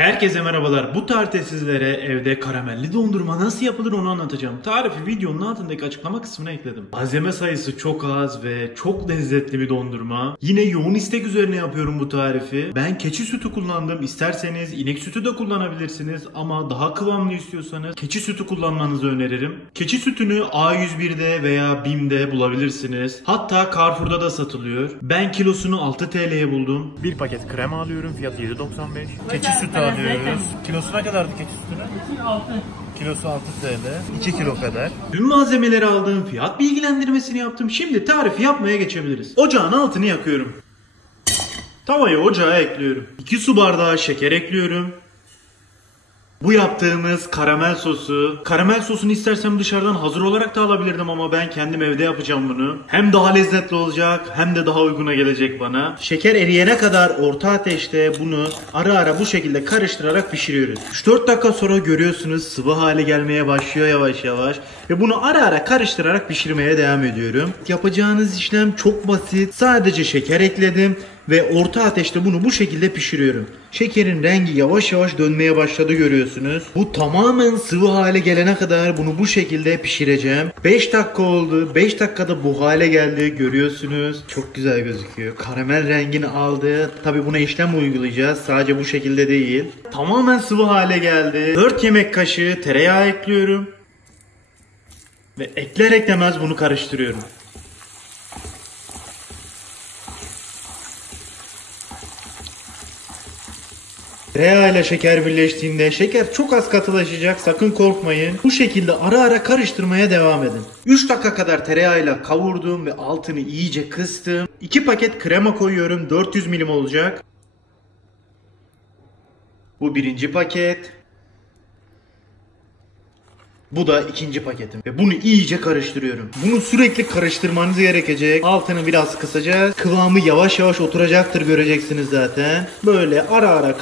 Herkese merhabalar. Bu tarihte sizlere evde karamelli dondurma nasıl yapılır onu anlatacağım. Tarifi videonun altındaki açıklama kısmına ekledim. Malzeme sayısı çok az ve çok lezzetli bir dondurma. Yine yoğun istek üzerine yapıyorum bu tarifi. Ben keçi sütü kullandım. İsterseniz inek sütü de kullanabilirsiniz ama daha kıvamlı istiyorsanız keçi sütü kullanmanızı öneririm. Keçi sütünü A101'de veya BİM'de bulabilirsiniz. Hatta Carrefour'da da satılıyor. Ben kilosunu 6 TL'ye buldum. Bir paket krema alıyorum. Fiyatı 7.95. Keçi sütü alıyoruz. Kilosu ne kadardı keçi sütünün? 6. Kilosu 6 TL. 2 kilo kadar. Tüm malzemeleri aldım. Fiyat bilgilendirmesini yaptım. Şimdi tarifi yapmaya geçebiliriz. Ocağın altını yakıyorum. Tavayı ocağa ekliyorum. 2 su bardağı şeker ekliyorum. Bu yaptığımız karamel sosu. Karamel sosunu istersem dışarıdan hazır olarak da alabilirdim ama ben kendim evde yapacağım bunu. Hem daha lezzetli olacak hem de daha uyguna gelecek bana. Şeker eriyene kadar orta ateşte bunu ara ara bu şekilde karıştırarak pişiriyoruz. 3-4 dakika sonra görüyorsunuz sıvı hale gelmeye başlıyor yavaş yavaş. Ve bunu ara ara karıştırarak pişirmeye devam ediyorum. Yapacağınız işlem çok basit. Sadece şeker ekledim. Ve orta ateşte bunu bu şekilde pişiriyorum. Şekerin rengi yavaş yavaş dönmeye başladı görüyorsunuz. Bu tamamen sıvı hale gelene kadar bunu bu şekilde pişireceğim. 5 dakika oldu. 5 dakikada bu hale geldi görüyorsunuz. Çok güzel gözüküyor. Karamel rengini aldı. Tabi buna işlem uygulayacağız. Sadece bu şekilde değil. Tamamen sıvı hale geldi. 4 yemek kaşığı tereyağı ekliyorum. Ve ekler eklemez bunu karıştırıyorum. Tereyağı ile şeker birleştiğinde şeker çok az katılaşacak, sakın korkmayın. Bu şekilde ara ara karıştırmaya devam edin. 3 dakika kadar tereyağıyla kavurdum ve altını iyice kıstım. 2 paket krema koyuyorum, 400 milim olacak. Bu birinci paket. Bu da ikinci paketim. Ve bunu iyice karıştırıyorum. Bunu sürekli karıştırmanız gerekecek. Altını biraz kısacağız. Kıvamı yavaş yavaş oturacaktır, göreceksiniz zaten. Böyle ara ara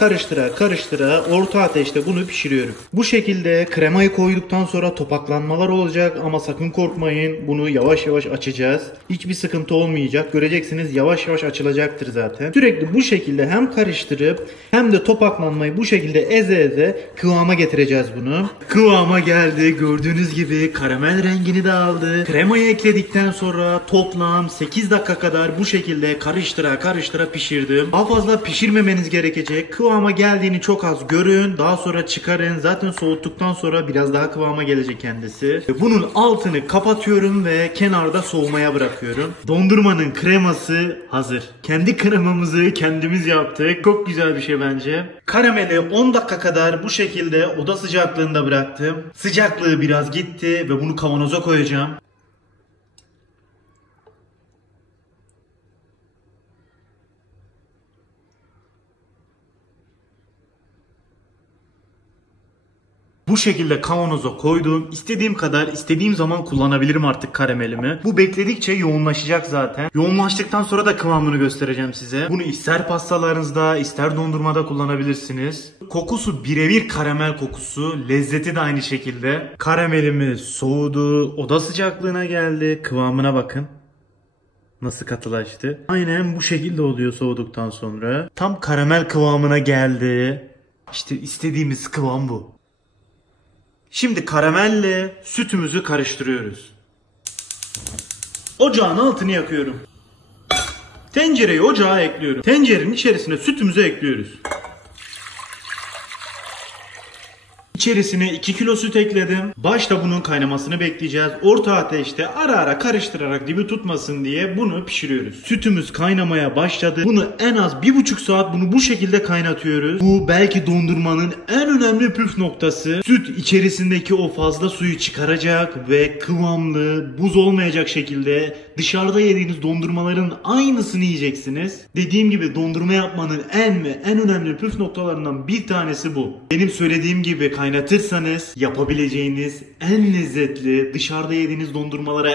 karıştıra orta ateşte bunu pişiriyorum. Bu şekilde kremayı koyduktan sonra topaklanmalar olacak ama sakın korkmayın. Bunu yavaş yavaş açacağız. Hiçbir sıkıntı olmayacak. Göreceksiniz yavaş yavaş açılacaktır zaten. Sürekli bu şekilde hem karıştırıp hem de topaklanmayı bu şekilde eze kıvama getireceğiz bunu. Kıvama geldi. Gördüğünüz gibi karamel rengini de aldı. Kremayı ekledikten sonra toplam 8 dakika kadar bu şekilde karıştıra pişirdim. Daha fazla pişirmemeniz gerekecek. Kıvama geldiğini çok az görün. Daha sonra çıkarın. Zaten soğuttuktan sonra biraz daha kıvama gelecek kendisi. Bunun altını kapatıyorum ve kenarda soğumaya bırakıyorum. Dondurmanın kreması hazır. Kendi kremamızı kendimiz yaptık. Çok güzel bir şey bence. Karameli 10 dakika kadar bu şekilde oda sıcaklığında bıraktım. Sıcaklığı biraz gitti ve bunu kavanoza koyacağım. Bu şekilde kavanoza koydum. İstediğim kadar, istediğim zaman kullanabilirim artık karamelimi. Bu bekledikçe yoğunlaşacak zaten. Yoğunlaştıktan sonra da kıvamını göstereceğim size. Bunu ister pastalarınızda, ister dondurmada kullanabilirsiniz. Kokusu birebir karamel kokusu. Lezzeti de aynı şekilde. Karamelimiz soğudu. Oda sıcaklığına geldi. Kıvamına bakın. Nasıl katılaştı. Aynen bu şekilde oluyor soğuduktan sonra. Tam karamel kıvamına geldi. İşte istediğimiz kıvam bu. Şimdi karamelle sütümüzü karıştırıyoruz. Ocağın altını yakıyorum. Tencereyi ocağa ekliyorum. Tencerenin içerisine sütümüzü ekliyoruz. İçerisine 2 kilo süt ekledim. Başta bunun kaynamasını bekleyeceğiz. Orta ateşte ara ara karıştırarak dibi tutmasın diye bunu pişiriyoruz. Sütümüz kaynamaya başladı. Bunu en az 1,5 saat bunu bu şekilde kaynatıyoruz. Bu belki dondurmanın en önemli püf noktası. Süt içerisindeki o fazla suyu çıkaracak ve kıvamlı, buz olmayacak şekilde dışarıda yediğiniz dondurmaların aynısını yiyeceksiniz. Dediğim gibi dondurma yapmanın en önemli püf noktalarından bir tanesi bu. Benim söylediğim gibi kaynatırsanız yapabileceğiniz en lezzetli, dışarıda yediğiniz dondurmalara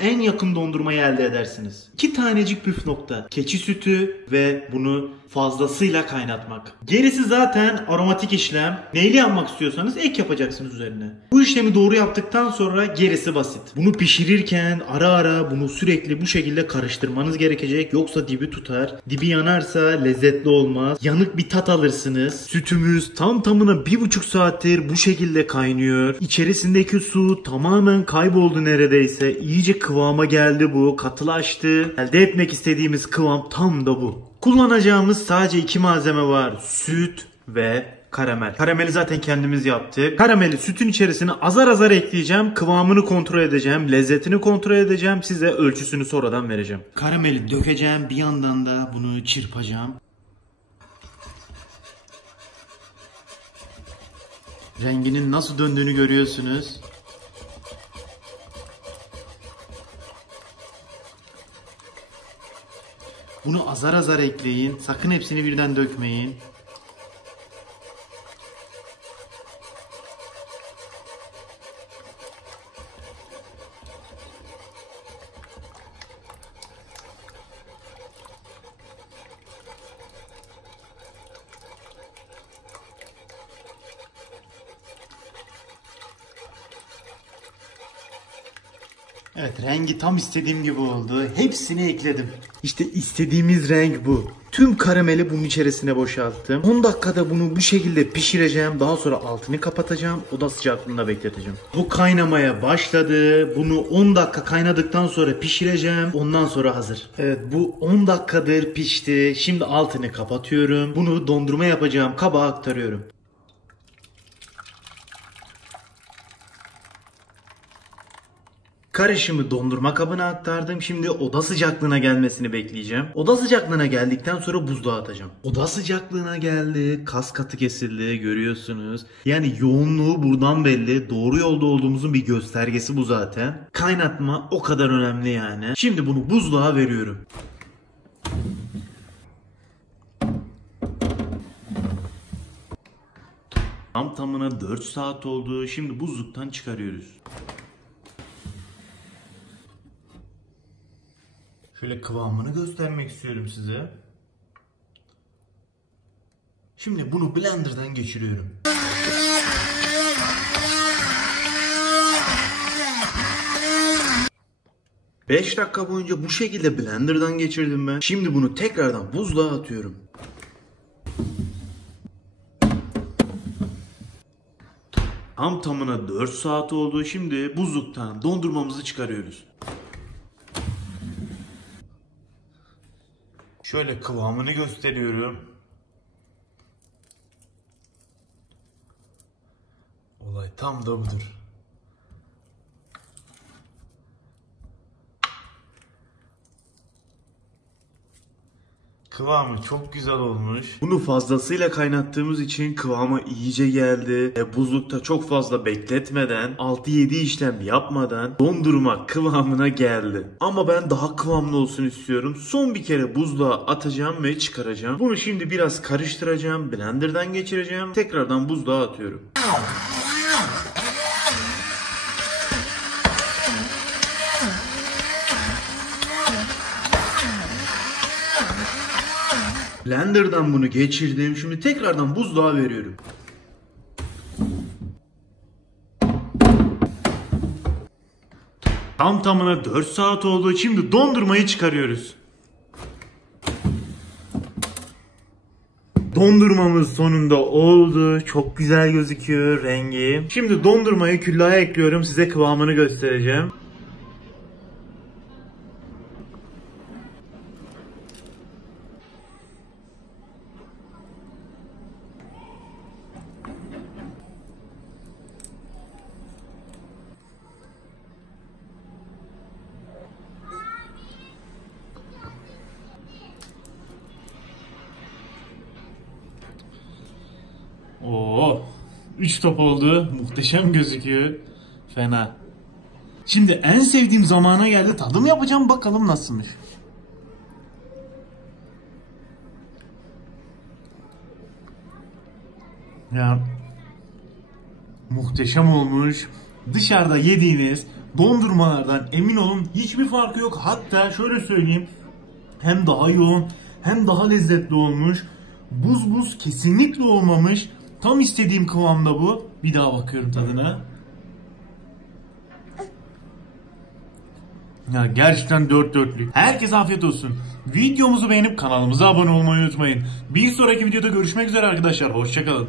en yakın dondurmayı elde edersiniz. 2 tanecik püf nokta: keçi sütü ve bunu fazlasıyla kaynatmak. Gerisi zaten aromatik işlem. Neyli yapmak istiyorsanız ek yapacaksınız üzerine. Bu işlemi doğru yaptıktan sonra gerisi basit. Bunu pişirirken ara ara bunu sürekli bu şekilde karıştırmanız gerekecek. Yoksa dibi tutar. Dibi yanarsa lezzetli olmaz. Yanık bir tat alırsınız. Sütümüz tam tamına 1,5 saattir bu şekilde kaynıyor. İçerisindeki su tamamen kayboldu neredeyse. İyice kıvama geldi bu. Katılaştı. Elde etmek istediğimiz kıvam tam da bu. Kullanacağımız sadece 2 malzeme var: süt ve karamel. Karameli zaten kendimiz yaptık. Karameli sütün içerisine azar azar ekleyeceğim. Kıvamını kontrol edeceğim. Lezzetini kontrol edeceğim. Size ölçüsünü sonradan vereceğim. Karameli dökeceğim. Bir yandan da bunu çırpacağım. Renginin nasıl döndüğünü görüyorsunuz. Bunu azar azar ekleyin. Sakın hepsini birden dökmeyin. Evet, rengi tam istediğim gibi oldu. Hepsini ekledim. İşte istediğimiz renk bu. Tüm karameli bunun içerisine boşalttım. 10 dakikada bunu bu şekilde pişireceğim. Daha sonra altını kapatacağım. Oda sıcaklığında bekleteceğim. Bu kaynamaya başladı. Bunu 10 dakika kaynadıktan sonra pişireceğim. Ondan sonra hazır. Evet, bu 10 dakikadır pişti. Şimdi altını kapatıyorum. Bunu dondurma yapacağım kaba aktarıyorum. Karışımı dondurma kabına aktardım. Şimdi oda sıcaklığına gelmesini bekleyeceğim. Oda sıcaklığına geldikten sonra buzluğa atacağım. Oda sıcaklığına geldi. Kas katı kesildi. Görüyorsunuz. Yani yoğunluğu buradan belli. Doğru yolda olduğumuzun bir göstergesi bu zaten. Kaynatma o kadar önemli yani. Şimdi bunu buzluğa veriyorum. Tam tamına 4 saat oldu. Şimdi buzluktan çıkarıyoruz. Şöyle kıvamını göstermek istiyorum size. Şimdi bunu blenderdan geçiriyorum. Beş dakika boyunca bu şekilde blenderdan geçirdim ben. Şimdi bunu tekrardan buzluğa atıyorum. Tam tamına 4 saat oldu. Şimdi buzluktan dondurmamızı çıkarıyoruz. Şöyle kıvamını gösteriyorum. Olay tam da budur. Kıvamı çok güzel olmuş. Bunu fazlasıyla kaynattığımız için kıvamı iyice geldi. Buzlukta çok fazla bekletmeden, 6-7 işlem yapmadan dondurma kıvamına geldi. Ama ben daha kıvamlı olsun istiyorum. Son bir kere buzluğa atacağım ve çıkaracağım. Bunu şimdi biraz karıştıracağım. Blenderdan geçireceğim. Tekrardan buzluğa atıyorum. Blender'dan bunu geçirdim. Şimdi tekrardan buzluğa veriyorum. Tam tamına 4 saat oldu. Şimdi dondurmayı çıkarıyoruz. Dondurmamız sonunda oldu. Çok güzel gözüküyor rengi. Şimdi dondurmayı küllaha ekliyorum. Size kıvamını göstereceğim. Oo, 3 top oldu. Muhteşem gözüküyor. Fena. Şimdi en sevdiğim zamana geldi. Tadım yapacağım. Bakalım nasılmış. Ya muhteşem olmuş. Dışarıda yediğiniz dondurmalardan emin olun hiçbir farkı yok. Hatta şöyle söyleyeyim, hem daha yoğun hem daha lezzetli olmuş. Buz buz kesinlikle olmamış. Tam istediğim kıvamda bu. Bir daha bakıyorum tadına. Ya gerçekten dört dörtlük. Herkese afiyet olsun. Videomuzu beğenip kanalımıza abone olmayı unutmayın. Bir sonraki videoda görüşmek üzere arkadaşlar. Hoşçakalın.